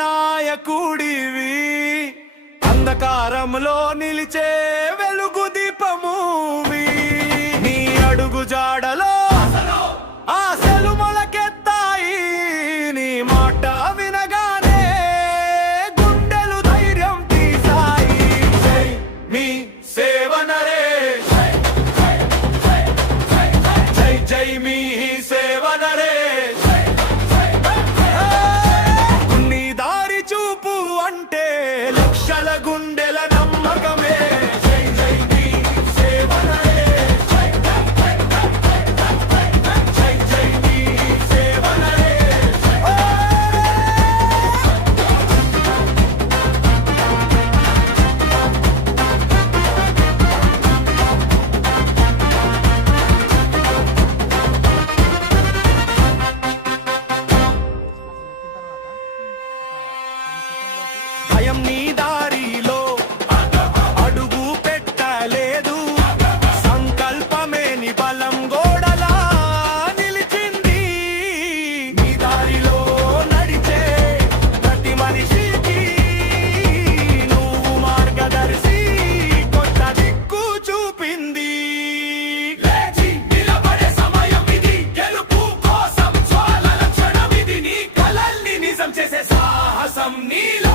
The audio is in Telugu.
నాయకుడివి, అంధకారంలో నిలిచే వెలుగు దీపమువి. నీ అడుగు జాడలో ఆశలు మొలకెత్తాయి, నీ మాట వినగానే గుండెలు ధైర్యం తీసాయి. జై మీ సేవనరే, జై జై మీ సేవనరే. నీ దారి చూపు అంటే లక్షల గుండెల నమ్మకమే. జై జై మీ సేవనరే, జై జై మీ సేవనరే. భయం నీ దారిలో అడుగు పెట్టలేదు, సంకల్పమే నీ బలం గోడలా నిలిచింది. నీ దారిలో నడిచే ప్రతి మనిషికి నువ్వు మార్గదర్శి, కొత్త దిక్కు చూపింది. లేచి నిలబడే సమయం ఇది, గెలుపు కోసం జ్వాలల క్షణం ఇది, నీ కలల్ని నిజం చేసే సాహసం నీలో